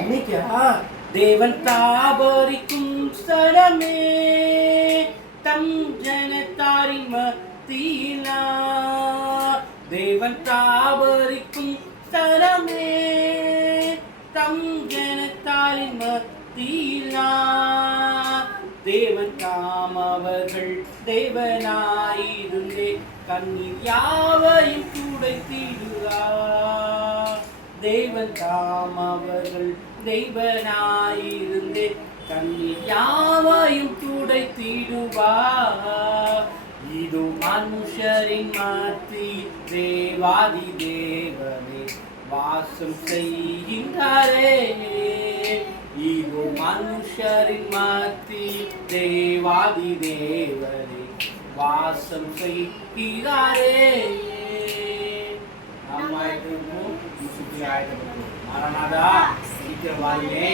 இன்னைக்கா தேவன் தாபரிக்கும் ஸ்தலமே தம் ஜனத்தாரின் மத்தியிலா தேவன் தாபரிக்கும் ஸ்தலமே தம் ஜனத்தாரின் மத்தியிலா தேவன் தாம் அவர்கள் தேவனாயிருந்தே கண்ணீர் யாவையும் துடைத்திடுவார் தேவன் தாம் அவர்கள் தேவனாயிருந்தே கண்ணீர் யாவையும் துடைத்திடுவார் இது மனுஷரின் மத்தி தேவாதி தேவனே வாசம் செய்கின்றாரே இது மனுஷரின் மத்தி தேவாதி தேவனே வாசம் செய்கிறாரே நம்ம ஆயத்தம் மரணாதா சீக்கிரம் வாருமே.